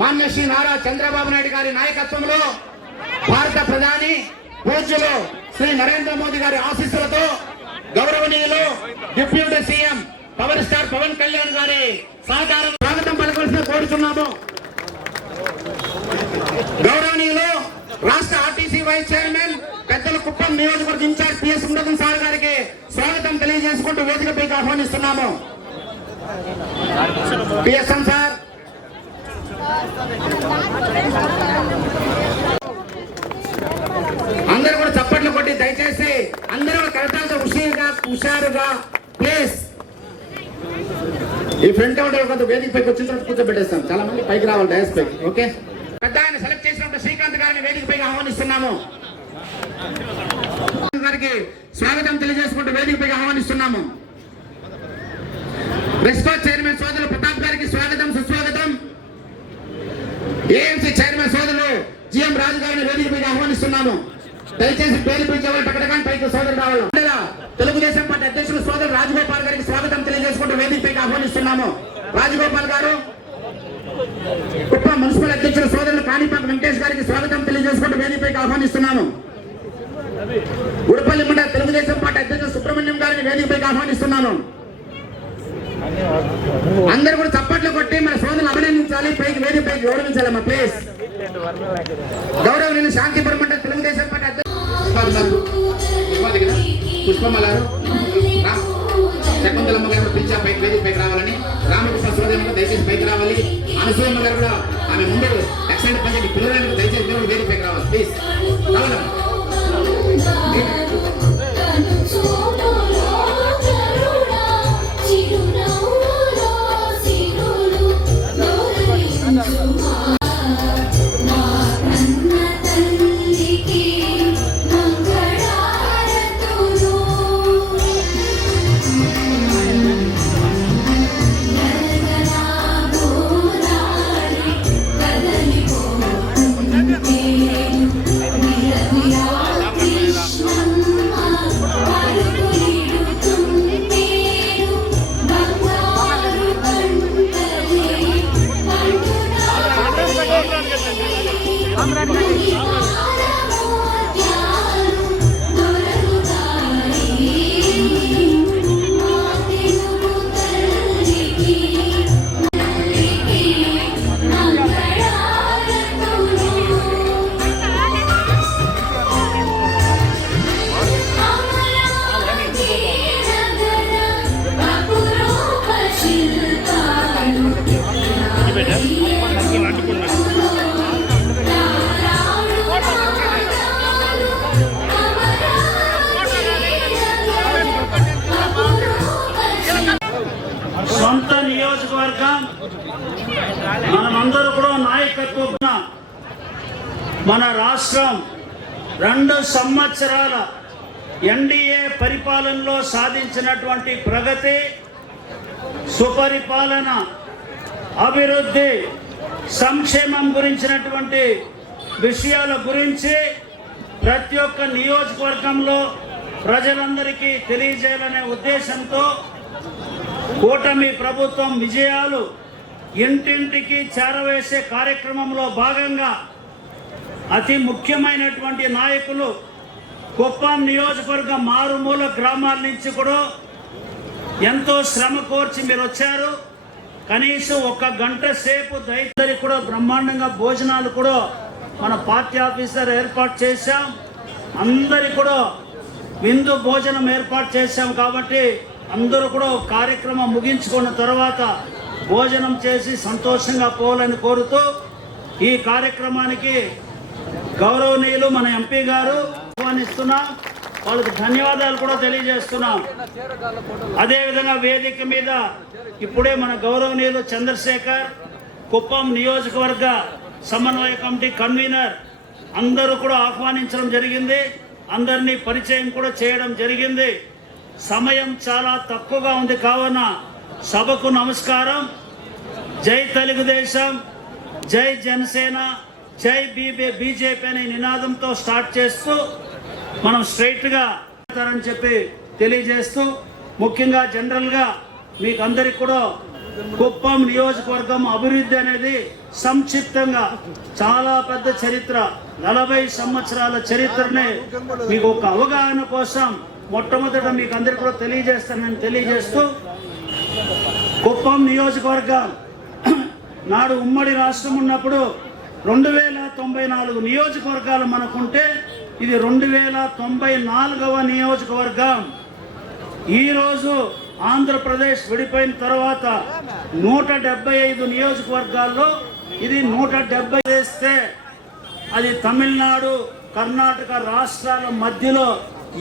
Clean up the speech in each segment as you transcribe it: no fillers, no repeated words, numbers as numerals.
మాన్య శ్రీ నారా చంద్రబాబు నాయుడు గారి నాయకత్వంలో భారత ప్రధాని పూజ్యులు శ్రీ నరేంద్ర మోదీ గారి ఆశీస్సులతో గౌరవనీయులు deputy CM power star Pawan Kalyan గారి సహకారం స్వాగతం పలకవలసిన కోరుతున్నాము. గౌరవనీయులు రాష్ట్ర ఆర్టీసీ వైస్ చైర్మన్ పెద్దల కుప్పం నియోజకవర్గ ఇన్ఛార్జ్ పిఎస్ ఉండదన్ సార్ గారికి స్వాగతం తెలియజేసుకుంటూ వేదికపైకి ఆహ్వానిస్తున్నాము. పిఎస్ఎం సార్ అందరూ కూడా చప్పట్లు కొట్టి దయచేసి అందరూ కరెక్ట్గా హుషారుగా ప్లీజ్. ఈ ఫ్రంట్ అవుట్ కొంత వేదిక పైకి వచ్చిన తర్వాత కూర్చోబెట్టేస్తాం. చాలా మంది పైకి రావాలి డయాస్ పైకి. ఓకే, పెద్ద ఆయన సెలెక్ట్ చేసినప్పుడు శ్రీకాంత్ గారిని వేదిక పైకి ఆహ్వానిస్తున్నాము. గారికి స్వాగతం తెలియజేసుకుంటూ వేదిక పైకి ఆహ్వానిస్తున్నాము. రెస్కో చైర్మన్ సోదరులు ప్రతాప్ గారికి స్వాగతం సుస్వాగతం. ఏఎంసీ చైర్మన్ సోదరులు జిఎం రాజు గారిని వేదికపైకి ఆహ్వానిస్తున్నాము. దయచేసి పేరు పిలిచేవాళ్ళు టకటకాని పైకి సోదరు రావాలి. తెలుగుదేశం పార్టీ అధ్యక్షులు సోదరు రాజగోపాల్ గారికి స్వాగతం తెలియజేసుకుంటూ వేదికపైకి ఆహ్వానిస్తున్నాము. రాజగోపాల్ గారు కుప్పం మున్సిపల్ అధ్యక్షులు సోదరులు కాణిపాక వెంకటేష్ గారికి స్వాగతం తెలియజేసుకుంటూ వేదికపైకి ఆహ్వానిస్తున్నాము. గుడిపల్లి మండల తెలుగుదేశం పార్టీ అధ్యక్షులు సుబ్రహ్మణ్యం గారిని వేదికపైకి ఆహ్వానిస్తున్నాము. అందరూ కూడా చప్పట్లు కొట్టి మన సోదరులు అభినందించాలి, పైకి వేదిక పైకి గౌరవించాలమ్మా ప్లీజ్. గౌరవనీయులు శాంతిపురం మండల తెలుగుదేశం పార్టీ అధ్యక్షులు పుష్పమలారు శకుంతలమ్మ గారు పిలిచా పైకి వేదిక పైకి రావాలని. రామకృష్ణ సోదరులు దయచేసి పైకి రావాలి. అనసూయమ్మ గారు కూడా ఆమె ముందు ఎక్సైడ్ పంచాయతీ పిల్లలకు దయచేసి మీరు వేదిక పైకి రావాలి ప్లీజ్. రావాలమ్మా. మనమందరూ కూడా నాయకత్వం మన రాష్ట్రం 2 సంవత్సరాల ఎన్డీఏ పరిపాలనలో సాధించినటువంటి ప్రగతి, సుపరిపాలన, అభివృద్ధి, సంక్షేమం గురించినటువంటి విషయాల గురించి ప్రతి ఒక్క నియోజకవర్గంలో ప్రజలందరికీ తెలియజేయాలనే ఉద్దేశంతో కూటమి ప్రభుత్వం విజయాలు ఇంటింటికి చేరవేసే కార్యక్రమంలో భాగంగా అతి ముఖ్యమైనటువంటి నాయకులు కుప్పం నియోజకవర్గ మారుమూల గ్రామాల నుంచి కూడా ఎంతో శ్రమ కోర్చి మీరు వచ్చారు. కనీసం 1 గంట సేపు దయచేసి కూడా బ్రహ్మాండంగా భోజనాలు కూడా మన పార్టీ ఆఫీసర్ ఏర్పాటు చేశాం. అందరి కూడా విందు భోజనం ఏర్పాటు చేశాం. కాబట్టి అందరూ కూడా కార్యక్రమం ముగించుకున్న తర్వాత భోజనం చేసి సంతోషంగా పోవాలని కోరుతూ ఈ కార్యక్రమానికి గౌరవనీయులు మన ఎంపీ గారు ఆహ్వానిస్తున్నాం. వాళ్ళకి ధన్యవాదాలు కూడా తెలియజేస్తున్నాం. అదేవిధంగా వేదిక మీద ఇప్పుడే మన గౌరవనీయులు చంద్రశేఖర్, కుప్పం నియోజకవర్గ సమన్వయ కమిటీ కన్వీనర్ అందరూ కూడా ఆహ్వానించడం జరిగింది. అందరినీ పరిచయం కూడా చేయడం జరిగింది. సమయం చాలా తక్కువగా ఉంది కావున సభకు నమస్కారం. జై తెలుగుదేశం, జై జనసేన, జై బీజేపీ అనే నినాదంతో స్టార్ట్ చేస్తూ మనం స్ట్రైట్గా అని చెప్పి తెలియజేస్తూ, ముఖ్యంగా జనరల్గా మీకు అందరికి కూడా కుప్పం నియోజకవర్గం అభివృద్ధి అనేది సంక్షిప్తంగా చాలా పెద్ద చరిత్ర, 40 సంవత్సరాల చరిత్రనే మీకు ఒక అవగాహన కోసం మొట్టమొదట మీకు అందరికీ కూడా తెలియజేస్తానని తెలియజేస్తూ, కుప్పం నియోజకవర్గం నాడు ఉమ్మడి రాష్ట్రం ఉన్నప్పుడు 2094 నియోజకవర్గాలు మనకుంటే ఇది 2094వ నియోజకవర్గం. ఈరోజు ఆంధ్రప్రదేశ్ విడిపోయిన తర్వాత 175 నియోజకవర్గాల్లో ఇది 170 వేస్తే అది తమిళనాడు, కర్ణాటక రాష్ట్రాల మధ్యలో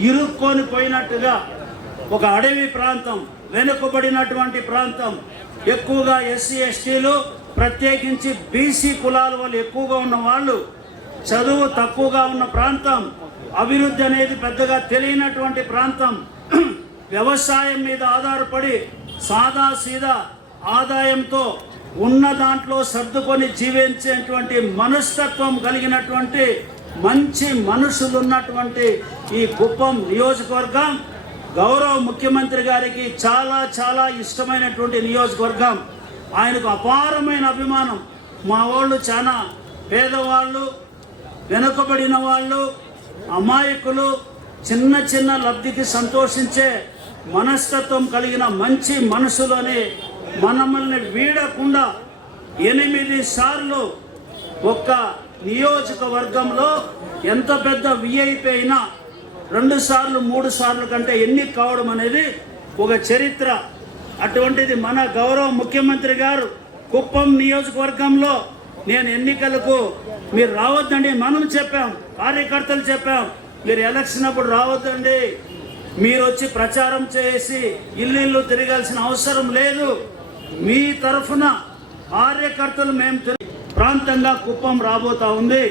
ఇరుక్కొని పోయినట్టుగా ఒక అడవి ప్రాంతం, వెనుకబడినటువంటి ప్రాంతం, ఎక్కువగా ఎస్సీ ఎస్టీలు ప్రత్యేకించి బీసీ కులాల వాళ్ళు ఎక్కువగా ఉన్న వాళ్ళు, చదువు తక్కువగా ఉన్న ప్రాంతం, అభివృద్ధి అనేది పెద్దగా తెలియనటువంటి ప్రాంతం, వ్యవసాయం మీద ఆధారపడి సాదా సీదా ఆదాయంతో ఉన్న దాంట్లో సర్దుకొని జీవించేటువంటి మనస్తత్వం కలిగినటువంటి మంచి మనుషులు ఉన్నటువంటి ఈ కుప్పం నియోజకవర్గం గౌరవ ముఖ్యమంత్రి గారికి చాలా చాలా ఇష్టమైనటువంటి నియోజకవర్గం. ఆయనకు అపారమైన అభిమానం. మా వాళ్ళు చాలా పేదవాళ్ళు, వెనుకబడిన వాళ్ళు, అమాయకులు, చిన్న చిన్న లబ్ధికి సంతోషించే మనస్తత్వం కలిగిన మంచి మనుషులని మనల్ని వీడకుండా 8 సార్లు ఒక్క నియోజకవర్గంలో ఎంత పెద్ద విఐపి అయినా 2 సార్లు 3 సార్లు కంటే ఎన్నిక కావడం అనేది ఒక చరిత్ర. అటువంటిది మన గౌరవ ముఖ్యమంత్రి గారు కుప్పం నియోజకవర్గంలో నేను ఎన్నికలకు మీరు రావద్దండి మనం చెప్పాం, కార్యకర్తలు చెప్పాం, మీరు ఎలక్షన్ అప్పుడు రావద్దండి, మీరు వచ్చి ప్రచారం చేసి ఇల్లు తిరగాల్సిన అవసరం లేదు, మీ తరఫున కార్యకర్తలు మేము ప్రాంతంగా కుప్పం రాబోతా ఉంది.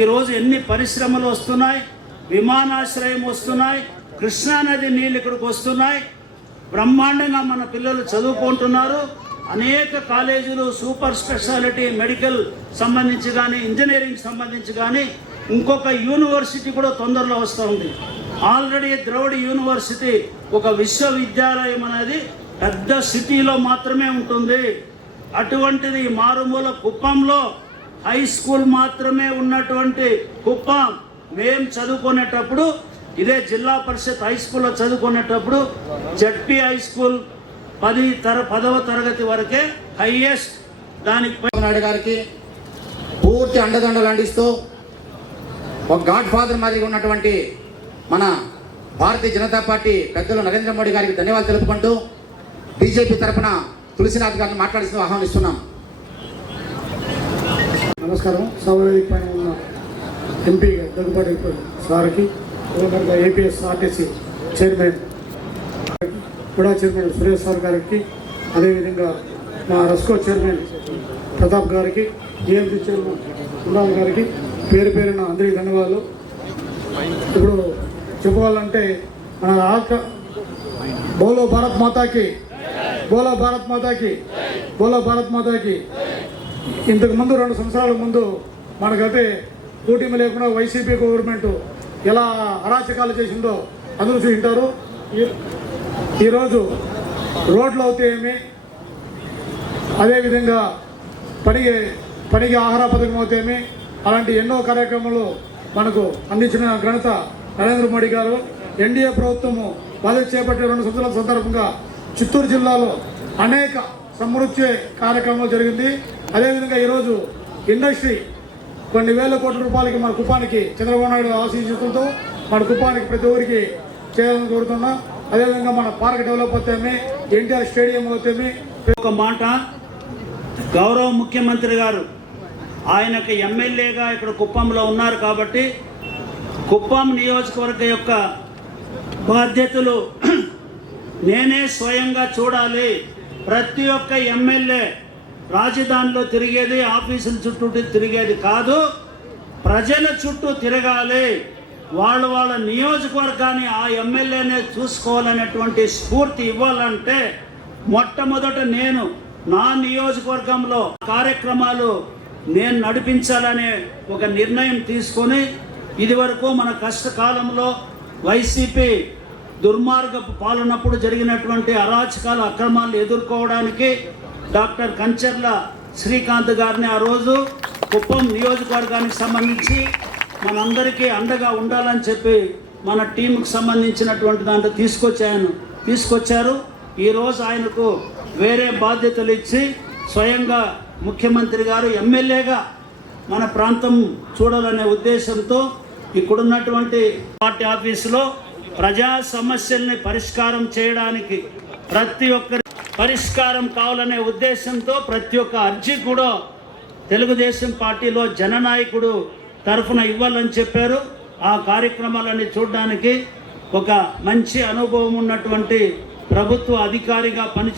ఈరోజు ఎన్ని పరిశ్రమలు వస్తున్నాయి, విమానాశ్రయం వస్తున్నాయి, కృష్ణానది నీళ్ళు ఇక్కడికి వస్తున్నాయి, బ్రహ్మాండంగా మన పిల్లలు చదువుకుంటున్నారు. అనేక కాలేజీలు సూపర్ స్పెషాలిటీ మెడికల్ సంబంధించి కానీ, ఇంజనీరింగ్ సంబంధించి కానీ ఇంకొక యూనివర్సిటీ కూడా తొందరలో వస్తూ ఉంది. ఆల్రెడీ ద్రవిడ యూనివర్సిటీ ఒక విశ్వవిద్యాలయం అనేది పెద్ద సిటీలో మాత్రమే ఉంటుంది. అటువంటిది మారుమూల కుప్పంలో హై స్కూల్ మాత్రమే ఉన్నటువంటి కుప్పం మేము చదువుకునేటప్పుడు, ఇదే జిల్లా పరిషత్ హై స్కూల్లో చదువుకునేటప్పుడు జడ్పీ హై స్కూల్ 10వ తరగతి వరకే హైయెస్ట్. దానికి నాయుడు గారికి పూర్తి అండదండలు అందిస్తూ ఒక గాడ్ ఫాదర్ మాదిరిగా ఉన్నటువంటి మన భారతీయ జనతా పార్టీ పెద్దలు నరేంద్ర మోడీ గారికి ధన్యవాదాలు తెలుపుకుంటూ బీజేపీ తరఫున తులసినాథ్ గారిని మాట్లాడుతూ ఆహ్వానిస్తున్నాం. నమస్కారం. సభవేదిక పైన ఉన్న ఎంపీ దగ్గుబాటి సార్కి, ఏపీఎస్ ఆర్టీసీ చైర్మన్ కూడా చైర్మన్ సురేష్ సార్ గారికి, అదేవిధంగా మా రస్కో చైర్మన్ ప్రతాప్ గారికి, జిఎంసీ చైర్మన్ ఇమ్రాన్ గారికి పేరు పేరున అందరికీ ధన్యవాదాలు. ఇప్పుడు చెప్పుకోవాలంటే మన రాష్ట్ర బోలో భారత్ మాతాకి, బోలో భారత్ మాతాకి, బోలో భారత్ మాతాకి. ఇంతకుముందు 2 సంవత్సరాల ముందు మనకైతే కూటమి లేకుండా వైసీపీ గవర్నమెంట్ ఎలా అరాచకాలు చేసిందో అందరూ చూసింటారు. ఈరోజు రోడ్లు అవుతాయేమి, అదేవిధంగా పనికి ఆహార పథకం అవుతాయేమి, అలాంటి ఎన్నో కార్యక్రమాలు మనకు అందించిన ఘనత నరేంద్ర మోడీ గారు. ఎన్డీఏ ప్రభుత్వము బాధ్యత చేపట్టే 2 సంవత్సరాల సందర్భంగా చిత్తూరు జిల్లాలో అనేక సమృద్ధి కార్యక్రమాలు జరిగింది. అదేవిధంగా ఈరోజు ఇండస్ట్రీ కొన్ని వేల కోట్ల రూపాయలకి మన కుప్పానికి చంద్రబాబు నాయుడు ఆశీస్సులతో మన కుప్పానికి ప్రతి ఊరికి చేయాలని కోరుతున్నాం. అదేవిధంగా మన పార్క్ డెవలప్ అవుతామే, ఎన్టీఆర్ స్టేడియం అవుతామే. ఒక మాట, గౌరవ ముఖ్యమంత్రి గారు ఆయనకు ఎమ్మెల్యేగా ఇక్కడ కుప్పంలో ఉన్నారు కాబట్టి కుప్పం నియోజకవర్గ యొక్క బాధ్యతలు నేనే స్వయంగా చూడాలి. ప్రతి ఒక్క ఎమ్మెల్యే రాజధానిలో తిరిగేది, ఆఫీసుల చుట్టూ తిరిగేది కాదు, ప్రజల చుట్టూ తిరగాలి. వాళ్ళ నియోజకవర్గాన్ని ఆ ఎమ్మెల్యేనే చూసుకోవాలనేటువంటి స్ఫూర్తి ఇవ్వాలంటే మొట్టమొదట నేను నా నియోజకవర్గంలో కార్యక్రమాలు నేను నడిపించాలనే ఒక నిర్ణయం తీసుకొని, ఇదివరకు మన కష్టకాలంలో వైసీపీ దుర్మార్గపు పాలనప్పుడు జరిగినటువంటి అరాచకాల అక్రమాలను ఎదుర్కోవడానికి డాక్టర్ కంచర్ల శ్రీకాంత్ గారిని ఆ రోజు కుప్పం నియోజకవర్గానికి సంబంధించి మనందరికీ అండగా ఉండాలని చెప్పి మన టీంకు సంబంధించినటువంటి దాంట్లో తీసుకొచ్చారు. ఈరోజు ఆయనకు వేరే బాధ్యతలు ఇచ్చి స్వయంగా ముఖ్యమంత్రి గారు ఎమ్మెల్యేగా మన ప్రాంతం చూడాలనే ఉద్దేశంతో ఇక్కడున్నటువంటి పార్టీ ఆఫీసులో ప్రజా సమస్యల్ని పరిష్కారం చేయడానికి ప్రతి ఒక్కరి పరిష్కారం కావాలనే ఉద్దేశంతో ప్రతి ఒక్క అర్జీ కూడా తెలుగుదేశం పార్టీలో జననాయకుడు తరఫున ఇవ్వాలని చెప్పారు. ఆ కార్యక్రమాలన్నీ చూడడానికి ఒక మంచి అనుభవం ఉన్నటువంటి ప్రభుత్వ అధికారిగా పని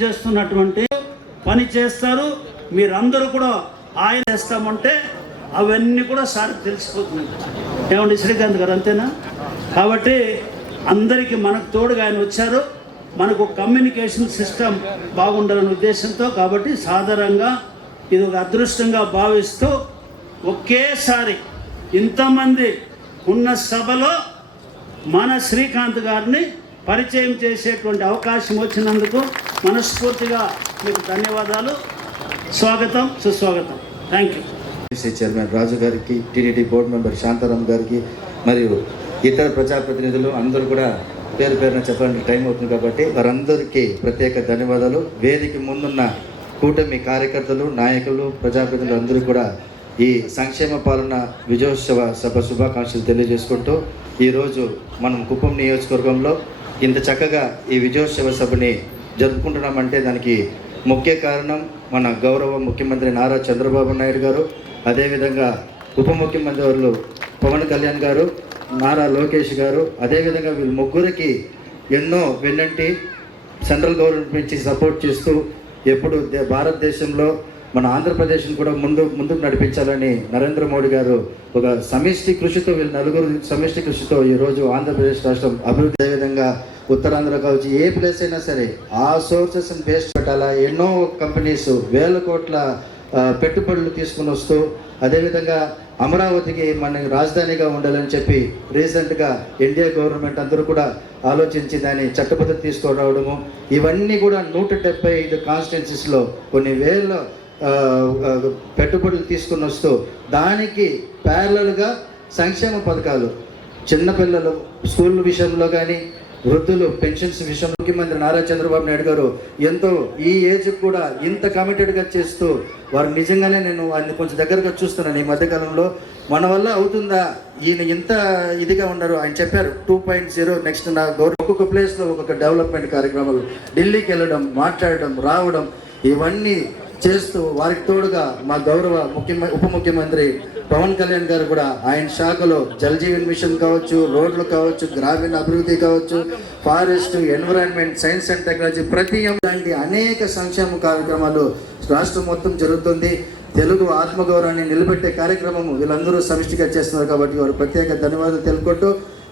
చేస్తారు. మీరందరూ కూడా ఆయన చేస్తామంటే అవన్నీ కూడా సార్ తెలిసిపోతుంది. ఏమండి శ్రీకాంత్ గారు, అంతేనా? కాబట్టి అందరికీ మనకు తోడుగా ఆయన వచ్చారు. మనకు కమ్యూనికేషన్ సిస్టమ్ బాగుండాలనే ఉద్దేశంతో, కాబట్టి సాధారణంగా ఇది ఒక అదృష్టంగా భావిస్తూ ఒకేసారి ఇంతమంది ఉన్న సభలో మన శ్రీకాంత్ గారిని పరిచయం చేసేటువంటి అవకాశం వచ్చినందుకు మనస్ఫూర్తిగా మీకు ధన్యవాదాలు. స్వాగతం, సుస్వాగతం. Thank you. చైర్మన్ రాజు గారికి, టీడీడీ బోర్డు మెంబర్ శాంతారాం గారికి మరియు ఇతర ప్రజాప్రతినిధులు అందరూ కూడా పేరు పేరున చెప్పడానికి టైం అవుతుంది కాబట్టి వారందరికీ ప్రత్యేక ధన్యవాదాలు. వేదిక ముందున్న కూటమి కార్యకర్తలు, నాయకులు, ప్రజాప్రతినిధులు అందరూ కూడా ఈ సంక్షేమ పాలన విజయోత్సవ సభ శుభాకాంక్షలు తెలియజేసుకుంటూ ఈరోజు మనం కుప్పం నియోజకవర్గంలో ఇంత చక్కగా ఈ విజయోత్సవ సభని జరుపుకుంటున్నామంటే దానికి ముఖ్య కారణం మన గౌరవ ముఖ్యమంత్రి నారా చంద్రబాబు నాయుడు గారు, అదేవిధంగా ఉప ముఖ్యమంత్రి వర్యులు పవన్ కళ్యాణ్ గారు, నారా లోకేష్ గారు, అదేవిధంగా వీళ్ళు ముగ్గురికి ఎన్నో వెన్నంటి సెంట్రల్ గవర్నమెంట్ నుంచి సపోర్ట్ చేస్తూ ఎప్పుడు భారతదేశంలో మన ఆంధ్రప్రదేశ్ని కూడా ముందుకు నడిపించాలని నరేంద్ర మోడీ గారు ఒక సమిష్టి కృషితో, వీళ్ళు నలుగురు సమిష్టి కృషితో ఈరోజు ఆంధ్రప్రదేశ్ రాష్ట్రం అభివృద్ధి. అదేవిధంగా ఉత్తరాంధ్ర కావచ్చు, ఏ ప్లేస్ అయినా సరే ఆ సోర్సెస్ని బేస్ పెట్టాలా. ఎన్నో కంపెనీస్ వేల కోట్ల పెట్టుబడులు తీసుకుని వస్తూ, అదేవిధంగా అమరావతికి మన రాజధానిగా ఉండాలని చెప్పి రీసెంట్గా ఎన్డీఏ గవర్నమెంట్ అందరూ కూడా ఆలోచించి దాన్ని చట్టబద్ధత తీసుకురావడము, ఇవన్నీ కూడా 175 కాన్స్టిట్యున్సీస్లో కొన్ని వేల పెట్టుబడులు తీసుకుని వస్తూ దానికి ప్యారలల్గా సంక్షేమ పథకాలు చిన్నపిల్లలు స్కూల్ విషయంలో కానీ, వృద్ధులు పెన్షన్స్ విషయంలో ముఖ్యమంత్రి నారా చంద్రబాబు నాయుడు గారు ఎంతో ఈ ఏజ్ కూడా ఇంత కమిటెడ్గా చేస్తూ వారు నిజంగానే నేను ఆయన కొంచెం దగ్గరగా చూస్తున్నాను ఈ మధ్యకాలంలో. మన వల్ల అవుతుందా, ఈయన ఇంత ఇదిగా ఉన్నారు. ఆయన చెప్పారు 2.0 నెక్స్ట్ నా ఒక్కొక్క ప్లేస్లో ఒక్కొక్క డెవలప్మెంట్ కార్యక్రమాలు, ఢిల్లీకి వెళ్ళడం, మాట్లాడడం, రావడం, ఇవన్నీ చేస్తూ వారికి తోడుగా మా గౌరవ ఉప ముఖ్యమంత్రి పవన్ కళ్యాణ్ గారు కూడా ఆయన శాఖలో జల్ జీవన్ మిషన్ కావచ్చు, రోడ్లు కావచ్చు, గ్రామీణ అభివృద్ధి కావచ్చు, forest, environment, science and technology, ప్రతి లాంటి అనేక సంక్షేమ కార్యక్రమాలు రాష్ట్రం మొత్తం జరుగుతుంది. తెలుగు ఆత్మగౌరవాన్ని నిలబెట్టే కార్యక్రమం వీళ్ళందరూ సమిష్టిగా చేస్తున్నారు కాబట్టి వారు ప్రత్యేక ధన్యవాదాలు తెలుపుకుంటూ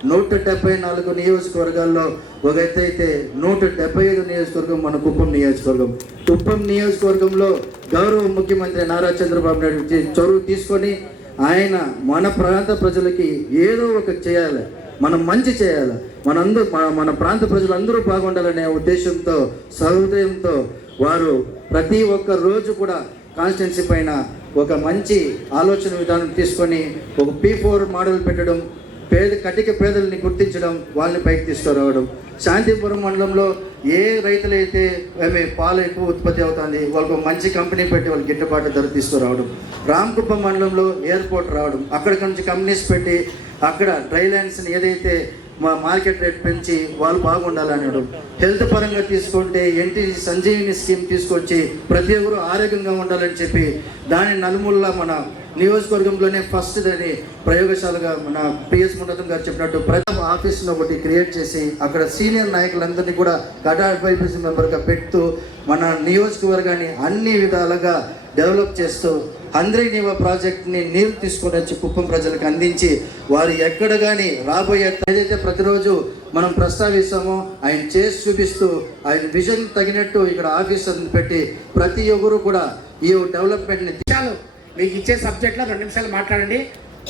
174 నియోజకవర్గాల్లో ఒక ఎత్తు అయితే 175 నియోజకవర్గం మన కుప్పం నియోజకవర్గం. కుప్పం నియోజకవర్గంలో గౌరవ ముఖ్యమంత్రి నారా చంద్రబాబు నాయుడు చొరవ తీసుకొని ఆయన మన ప్రాంత ప్రజలకి ఏదో ఒక చేయాలి, మనం మంచి చేయాలి, మన ప్రాంత ప్రజలందరూ బాగుండాలనే ఉద్దేశంతో సహృదయంతో వారు ప్రతి ఒక్క రోజు కూడా కాన్స్టిట్యున్సీ పైన ఒక మంచి ఆలోచన విధానం తీసుకొని ఒక P4 మోడల్ పెట్టడం, కటిక పేదల్ని గుర్తించడం, వాళ్ళని పైకి తీసుకురావడం. శాంతిపురం మండలంలో ఏ రైతులైతే పాలు ఎక్కువ ఉత్పత్తి అవుతుంది వాళ్ళకు మంచి కంపెనీ పెట్టి వాళ్ళకి గిట్టుబాటు ధర తీసుకురావడం. రామకుప్పం మండలంలో ఎయిర్పోర్ట్ రావడం, అక్కడికి నుంచి కంపెనీస్ పెట్టి అక్కడ డ్రై ల్యాండ్స్ని ఏదైతే మార్కెట్ రేట్ పెంచి వాళ్ళు బాగుండాలనడం. హెల్త్ పరంగా తీసుకుంటే ఎన్టీ సంజీవిని స్కీమ్ తీసుకొచ్చి ప్రతి ఒక్కరు ఆరోగ్యంగా ఉండాలని చెప్పి దాని నలుమూల మన నియోజకవర్గంలోనే ఫస్ట్ దాన్ని ప్రయోగశాలగా మన పిఎస్ మున్నతం గారు చెప్పినట్టు ప్రతి ఆఫీస్ను ఒకటి క్రియేట్ చేసి అక్కడ సీనియర్ నాయకులందరినీ కూడా కటా అడ్వైజరీ మెంబర్గా పెడుతూ మన నియోజకవర్గాన్ని అన్ని విధాలుగా డెవలప్ చేస్తూ హంద్రీనీవా ప్రాజెక్ట్ని నీరు తీసుకొని వచ్చి కుప్పం ప్రజలకు అందించి వారు ఎక్కడ కానీ రాబోయే ఏదైతే ప్రతిరోజు మనం ప్రస్తావిస్తామో ఆయన చేసి చూపిస్తూ ఆయన విజన్ తగినట్టు ఇక్కడ ఆఫీసర్ని పెట్టి ప్రతి ఒక్కరు కూడా ఈ డెవలప్మెంట్ని మీకు ఇచ్చే సబ్జెక్ట్లో 2 నిమిషాలు మాట్లాడండి.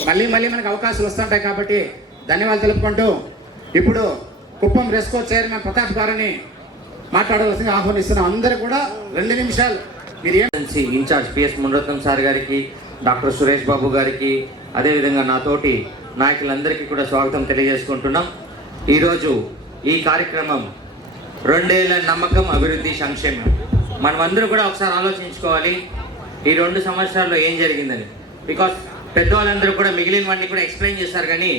మళ్ళీ మనకు అవకాశాలు వస్తుంటాయి కాబట్టి ధన్యవాదాలు తెలుపుకుంటూ ఇప్పుడు కుప్పం రెస్కో చైర్మన్ ప్రతాప్ గారిని మాట్లాడవలసింది ఆహ్వానిస్తున్నాం. అందరూ కూడా 2 నిమిషాలు. మీరు ఇన్ఛార్జ్ పిఎస్ మునరత్నం సార్ గారికి, డాక్టర్ సురేష్ బాబు గారికి, అదేవిధంగా నాతోటి నాయకులందరికీ కూడా స్వాగతం తెలియజేసుకుంటున్నాం. ఈరోజు ఈ కార్యక్రమం 2 ఏళ్ల నమ్మకం, అభివృద్ధి, సంక్షేమం. మనమందరూ కూడా ఒకసారి ఆలోచించుకోవాలి ఈ 2 సంవత్సరాల్లో ఏం జరిగిందని. బికాస్ పెద్దవాళ్ళందరూ కూడా మిగిలినవన్నీ కూడా ఎక్స్ప్లెయిన్ చేశారు, కానీ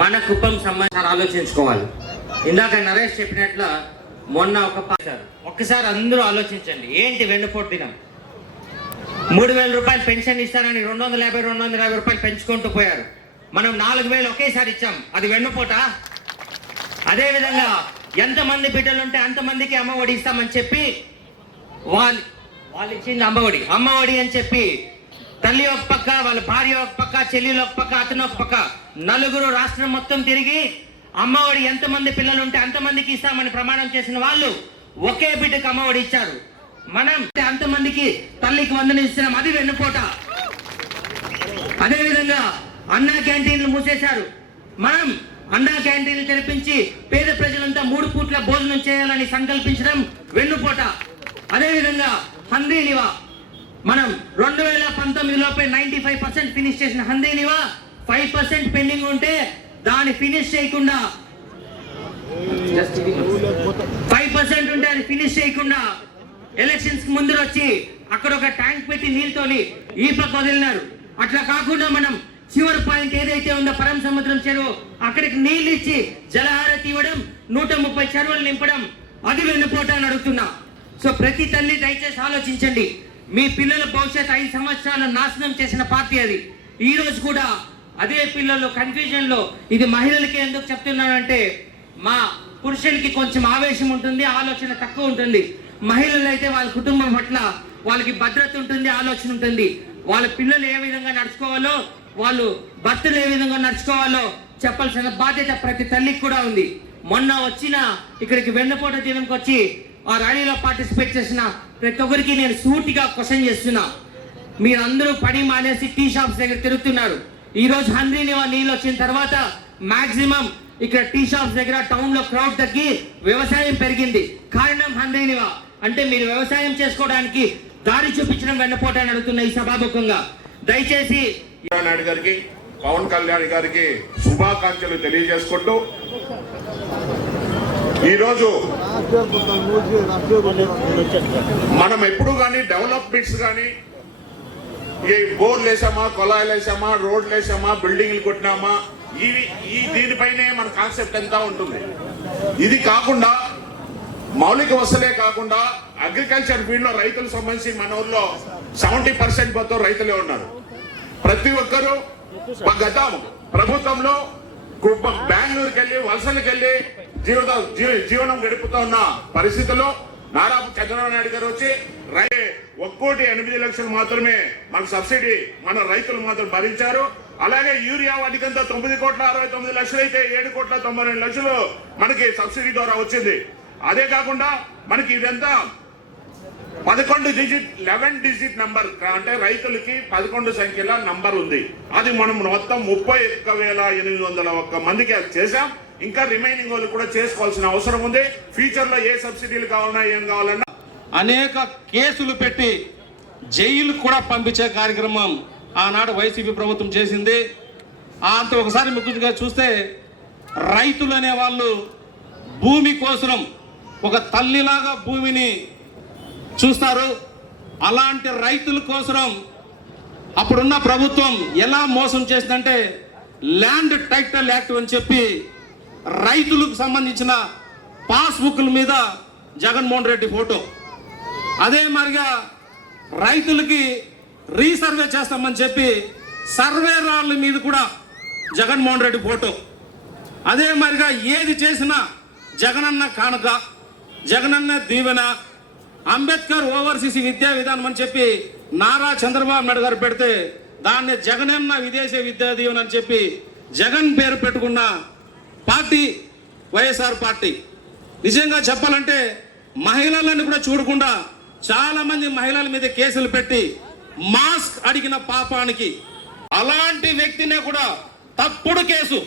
మన కుప్పం సంబంధించి ఆలోచించుకోవాలి. ఇందాక నరేష్ చెప్పినట్ల మొన్న ఒక్కసారి అందరూ ఆలోచించండి. ఏంటి వెన్నుపోటు దినం? 3,000 రూపాయలు పెన్షన్ ఇస్తారని 250 రూపాయలు పెంచుకుంటూ పోయారు. మనం 4,000 ఒకేసారి ఇచ్చాం. అది వెన్నుపోట? అదేవిధంగా ఎంతమంది బిడ్డలు ఉంటే అంతమందికి అమ్మఒడి ఇస్తామని చెప్పి వాళ్ళు ఇచ్చింది అమ్మఒడి అని చెప్పి తల్లి ఒక పక్క, వాళ్ళ భార్య ఒక పక్క, చెల్లెలు ఒక పక్క, అతను ఒక పక్క, నలుగురు రాష్ట్రం మొత్తం తిరిగి అమ్మఒడి ఎంతమంది పిల్లలు ఉంటే అంతమందికి ఇస్తామని ప్రమాణం చేసిన వాళ్ళు ఒకే బిడ్డకు అమ్మఒడి ఇచ్చారు. మనం అంతమందికి తల్లికి వందనం ఇస్తున్నాం. అది వెన్నుపోట. అదేవిధంగా అన్నా క్యాంటీన్లు మూసేశారు. మనం అన్నా క్యాంటీన్లు తెరిపించి పేద ప్రజలంతా 3 పూట్ల భోజనం చేయాలని సంకల్పించడం వెన్నుపోట. అదేవిధంగా హంద్రీనివా మనం 2019లోపే 95% ఫినిష్ చేసిన హంద్రీనివా 5% పెండింగ్ ఉంటే దాన్ని ఫినిష్ చేయకుండా 5% ఉంటే అది ఫినిష్ చేయకుండా ఎలక్షన్స్ ముందు వచ్చి అక్కడ ఒక ట్యాంక్ పెట్టి నీళ్ళతోని ఈ పక్క వదిలినారు. అట్లా కాకుండా మనం చివరి పాయింట్ ఏదైతే ఉందో పరం సముద్రం చెరువు అక్కడికి నీళ్ళు ఇచ్చి జలహారతి ఇవ్వడం, 130 చెరువులు నింపడం, అది వెన్నుపోట అని అడుగుతున్నా. సో ప్రతి తల్లి దయచేసి ఆలోచించండి. మీ పిల్లల భవిష్యత్ 5 సంవత్సరాలు నాశనం చేసిన పార్టీ అది. ఈ రోజు కూడా అదే పిల్లలు కన్ఫ్యూజన్ లో ఇది మహిళలకి ఎందుకు చెప్తున్నానంటే మా పురుషులకి కొంచెం ఆవేశం ఉంటుంది, ఆలోచన తక్కువ ఉంటుంది. మహిళలు అయితే వాళ్ళ కుటుంబం పట్ల వాళ్ళకి భద్రత ఉంటుంది, ఆలోచన ఉంటుంది. వాళ్ళ పిల్లలు ఏ విధంగా నడుచుకోవాలో, వాళ్ళు భర్తలు ఏ విధంగా నడుచుకోవాలో చెప్పాల్సిన బాధ్యత ప్రతి తల్లికి కూడా ఉంది. మొన్న వచ్చిన ఇక్కడికి వెన్నుపోట దినంకి వచ్చి ఆ ర్యాలీలో పార్టిసిపేట్ చేసిన ప్రతి ఒక్కరికి నేను సూటిగా క్వశ్చన్ చేస్తున్నా. మీరందరూ పని మానేసి టీ షాప్స్ దగ్గర తిరుగుతున్నారు. ఈ రోజు హంద్రీనివా నీళ్ళు వచ్చిన తర్వాత మాక్సిమం ఇక్కడ టీ షాప్స్ దగ్గర టౌన్ లో క్రౌడ్ తగ్గి వ్యవసాయం పెరిగింది. కారణం హంద్రీనివా. అంటే మీరు వ్యవసాయం చేసుకోవడానికి దారి చూపించడం వెన్నుపోట అని అడుగుతున్న ఈ సభాముఖంగా దయచేసి నాయుడు గారికి, పవన్ కళ్యాణ్ గారికి శుభాకాంక్షలు తెలియజేసుకుంటూ ఈరోజు మనం ఎప్పుడు కానీ డెవలప్మెంట్స్ కానీ ఈ బోర్లు వేసామా, కొలాయిలు వేసామా, రోడ్లు వేసామా, బిల్డింగ్లు కొట్టినామా, దీనిపైనే మన కాన్సెప్ట్ అంతా ఉంటుంది. ఇది కాకుండా మౌలిక వసతులే కాకుండా అగ్రికల్చర్ ఫీల్డ్ లో రైతులకు సంబంధించి మన ఊర్లో 70% మొత్తం రైతులే ఉన్నారు. ప్రతి ఒక్కరూ గత ప్రభుత్వంలో బెంగళూరుకి వెళ్ళి వలసలకు వెళ్ళి జీవనం గడుపుతూ ఉన్న పరిస్థితుల్లో నారా చంద్రబాబు నాయుడు గారు వచ్చి 1,08,00,000 మాత్రమే మనకు సబ్సిడీ మన రైతులు మాత్రం భరించారు. అలాగే యూరియా వాటికంతా 9,69,00,000 అయితే 7,92,00,000 మనకి సబ్సిడీ ద్వారా వచ్చింది. అదే కాకుండా మనకి ఇదంతా 11 డిజిట్ నంబర్, అంటే రైతులకి 11 సంఖ్యల నంబర్ ఉంది. అది మనం మొత్తం 31,801 మందికి అది చేశాం. ఇంకా రిమైనింగ్ వాళ్ళు కూడా చేసుకోవాల్సిన అవసరం ఉంది. ఫ్యూచర్ లో ఏ సబ్సిడీలు కావాలన్నా ఏం కావాలన్నా అనేక కేసులు పెట్టి జైలు కూడా పంపించే కార్యక్రమం ఆనాడు వైసీపీ ప్రభుత్వం చేసింది. అంత ఒకసారి ముఖ్యంగా చూస్తే రైతులు అనే వాళ్ళు భూమి కోసం ఒక తల్లిలాగా భూమిని చూస్తారు. అలాంటి రైతుల కోసం అప్పుడున్న ప్రభుత్వం ఎలా మోసం చేసిందంటే ల్యాండ్ టైటిల్ యాక్ట్ అని చెప్పి రైతులకు సంబంధించిన పాస్బుక్ల మీద జగన్మోహన్ రెడ్డి ఫోటో, అదే మరిగా రైతులకి రీసర్వే చేస్తామని చెప్పి సర్వే రాళ్ళ మీద కూడా జగన్మోహన్ రెడ్డి ఫోటో, అదే మరిగా ఏది చేసినా జగనన్న కానుక, జగనన్న దీవెన, అంబేద్కర్ ఓవర్సీస్ విద్యా విధానం అని చెప్పి నారా చంద్రబాబు నాయుడు గారు పెడితే దాన్ని జగనన్న విదేశీ విద్యా దీవెన అని చెప్పి జగన్ పేరు పెట్టుకున్న పార్టీ వైఎస్ఆర్ పార్టీ. నిజంగా చెప్పాలంటే మహిళలను కూడా చూడకుండా చాలా మంది మహిళల మీద కేసులు పెట్టి మాస్క్ అడిగిన పాపానికి అలాంటి వ్యక్తినే కూడా తప్పుడు కేసు,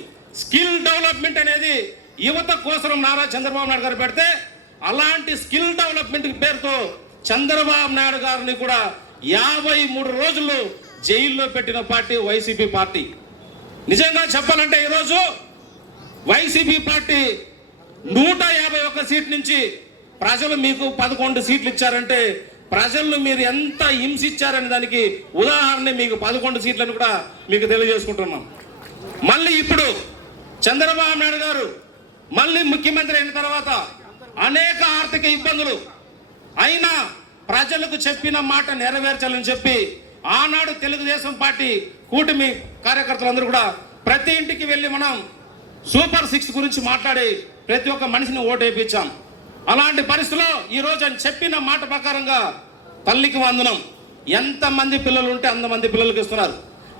స్కిల్ డెవలప్మెంట్ అనేది యువత కోసం నారా చంద్రబాబు నాయుడు గారు పెడితే అలాంటి స్కిల్ డెవలప్మెంట్ పేరుతో చంద్రబాబు నాయుడు గారిని కూడా 53 రోజులు జైల్లో పెట్టిన పార్టీ వైసీపీ పార్టీ. నిజంగా చెప్పాలంటే ఈరోజు వైసీపీ పార్టీ 151 సీట్ నుంచి ప్రజలు మీకు 11 సీట్లు ఇచ్చారంటే ప్రజలను మీరు ఎంత హింసించారనే దానికి ఉదాహరణ మీకు 11 సీట్లను కూడా మీకు తెలియజేసుకుంటున్నాం. మళ్ళీ ఇప్పుడు చంద్రబాబు నాయుడు గారు మళ్ళీ ముఖ్యమంత్రి అయిన తర్వాత అనేక ఆర్థిక ఇబ్బందులు అయినా ప్రజలకు చెప్పిన మాట నెరవేర్చాలని చెప్పి ఆనాడు తెలుగుదేశం పార్టీ కూటమి కార్యకర్తలందరూ కూడా ప్రతి ఇంటికి వెళ్ళి మనం సూపర్ 6 గురించి మాట్లాడి ప్రతి ఒక్క మనిషిని ఓటు వేయించాం. అలాంటి పరిస్థితుల్లో ఈరోజు ఆయన చెప్పిన మాట ప్రకారంగా తల్లికి వందనం ఎంతమంది పిల్లలు ఉంటే అంతమంది పిల్లలకి ఇస్తున్నారు.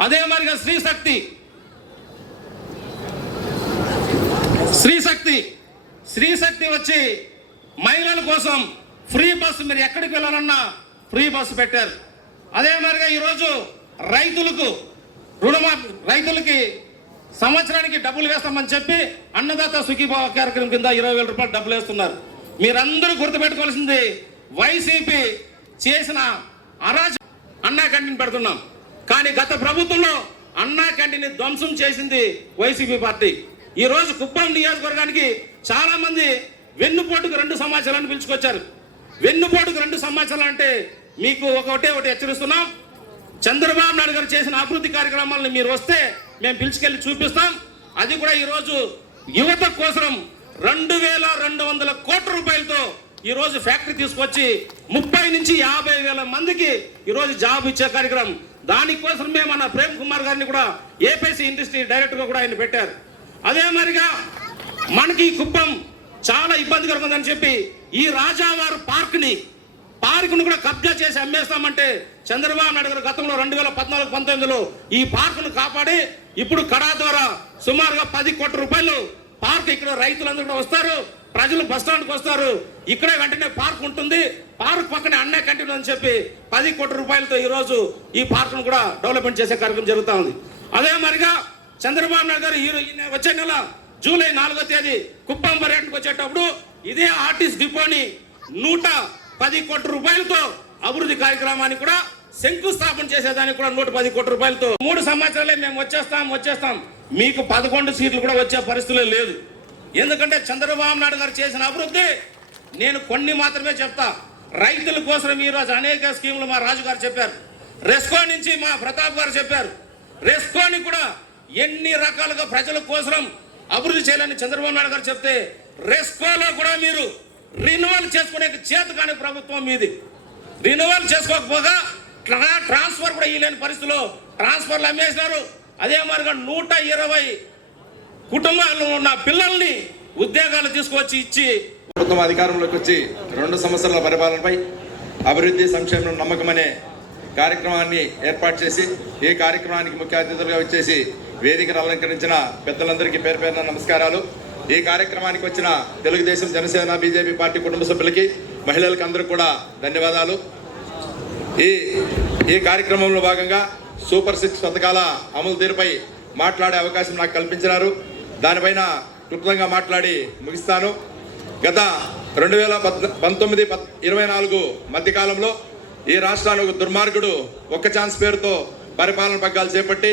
అదే మరిగా స్త్రీ శక్తి వచ్చి మహిళల కోసం ఫ్రీ బస్సు, మీరు ఎక్కడికి వెళ్ళాలన్నా ఫ్రీ బస్సు పెట్టారు. అదే మరిగా ఈరోజు రైతులకి సంవత్సరానికి డబ్బులు వేస్తామని చెప్పి అన్నదాత సుఖీభావ కార్యక్రమం కింద 20,000 రూపాయలు డబ్బులు వేస్తున్నారు. మీరందరూ గుర్తుపెట్టుకోవాల్సింది వైసీపీ చేసిన అన్నా క్యాంటీన్ పెడుతున్నాం, కానీ గత ప్రభుత్వంలో అన్నా క్యాంటీన్ ధ్వంసం చేసింది వైసీపీ పార్టీ. ఈ రోజు కుప్పం నియోజకవర్గానికి చాలా మంది వెన్నుపోటుకు 2 సమాచారాలను పిలుచుకొచ్చారు. వెన్నుపోటుకు 2 సమాచారాలు అంటే మీకు ఒకటి హెచ్చరిస్తున్నాం. చంద్రబాబు నాయుడు గారు చేసిన అభివృద్ధి కార్యక్రమాలను మీరు వస్తే మేము పిలుచుకెళ్ళి చూపిస్తాం. అది కూడా ఈరోజు యువత కోసం 2,200 కోట్ల రూపాయలతో ఈరోజు ఫ్యాక్టరీ తీసుకొచ్చి 30 నుంచి 50,000 మందికి ఈరోజు జాబ్ ఇచ్చే కార్యక్రమం. దానికోసమే మన ప్రేమ్ కుమార్ గారిని కూడా ఏపీసీ ఇండస్ట్రీ డైరెక్టర్గా కూడా ఆయన పెట్టారు. అదే మరిగా మనకి కుప్పం చాలా ఇబ్బందికరంగా ఉందని చెప్పి ఈ రాజావారు పార్కును కూడా కబ్జా చేసి అమ్మేస్తామంటే చంద్రబాబు నాయుడు గారు గతంలో 2014-19లో ఈ పార్కును కాపాడి ఇప్పుడు కడా ద్వారా సుమారుగా 10 కోట్ల రూపాయలు పార్క్, ఇక్కడ రైతులందరూ కూడా వస్తారు, ప్రజలు బస్ స్టాండ్కి వస్తారు, ఇక్కడే వెంటనే పార్క్ ఉంటుంది, పార్క్ పక్కనే అన్నా క్యాంటీన్ అని చెప్పి 10 కోట్ల రూపాయలతో ఈరోజు ఈ పార్కును కూడా డెవలప్మెంట్ చేసే కార్యక్రమం జరుగుతూ ఉంది. అదే మరిగా చంద్రబాబు నాయుడు గారు వచ్చే నెల జూలై 4వ తేదీ కుప్పం పర్యటనకు వచ్చేటప్పుడు ఇదే ఆర్టీసీ డిపోని 110 కోట్ల రూపాయలతో అభివృద్ధి కార్యక్రమాన్ని కూడా శంకుస్థాపన చేసేదానికి కూడా 110 కోట్ల రూపాయలతో 3 సంవత్సరాలే మేము వచ్చేస్తాం. మీకు 11 సీట్లు కూడా వచ్చే పరిస్థితులే లేదు. ఎందుకంటే చంద్రబాబు నాయుడు గారు చేసిన అభివృద్ధి నేను కొన్ని మాత్రమే చెప్తా. రైతుల కోసం ఈరోజు అనేక స్కీములు మా రాజు గారు చెప్పారు, రెస్కో నుంచి మా ప్రతాప్ గారు చెప్పారు. రెస్కోని కూడా ఎన్ని రకాలుగా ప్రజల కోసం అభివృద్ధి చేయాలని చంద్రబాబు నాయుడు గారు చెప్తే రెస్కోలో కూడా మీరు రినివల్ చేసుకునే చేత కాని ప్రభుత్వం మీది. రినివల్ చేసుకోకపోగా ట్రాన్స్ఫర్ కూడా ఇవ్వలేని పరిస్థితిలో ట్రాన్స్ఫర్లు అమ్మేసినారు. అదే మరిగా 120 కుటుంబాలు ఉన్న పిల్లల్ని ఉద్యోగాలు తీసుకొచ్చి ఇచ్చి ప్రభుత్వం అధికారంలోకి వచ్చి 2 సంవత్సరాల పరిపాలనపై అభివృద్ధి సంక్షేమం నమ్మకం అనే కార్యక్రమాన్ని ఏర్పాటు చేసి ఈ కార్యక్రమానికి ముఖ్య అతిథులుగా వచ్చేసి వేదికను అలంకరించిన పెద్దలందరికీ పేరు పేరున నమస్కారాలు. ఈ కార్యక్రమానికి వచ్చిన తెలుగుదేశం, జనసేన, బీజేపీ పార్టీ కుటుంబ సభ్యులకి, మహిళలకు అందరికీ కూడా ధన్యవాదాలు. ఈ కార్యక్రమంలో భాగంగా సూపర్ 6 పథకాల అమలు తీరుపై మాట్లాడే అవకాశం నాకు కల్పించినారు. దానిపైన క్లుప్తంగా మాట్లాడి ముగిస్తాను. గత 2019-24 మధ్యకాలంలో ఈ రాష్ట్రాన్ని ఒక దుర్మార్గుడు ఒక్క ఛాన్స్ పేరుతో పరిపాలన పగ్గాలు చేపట్టి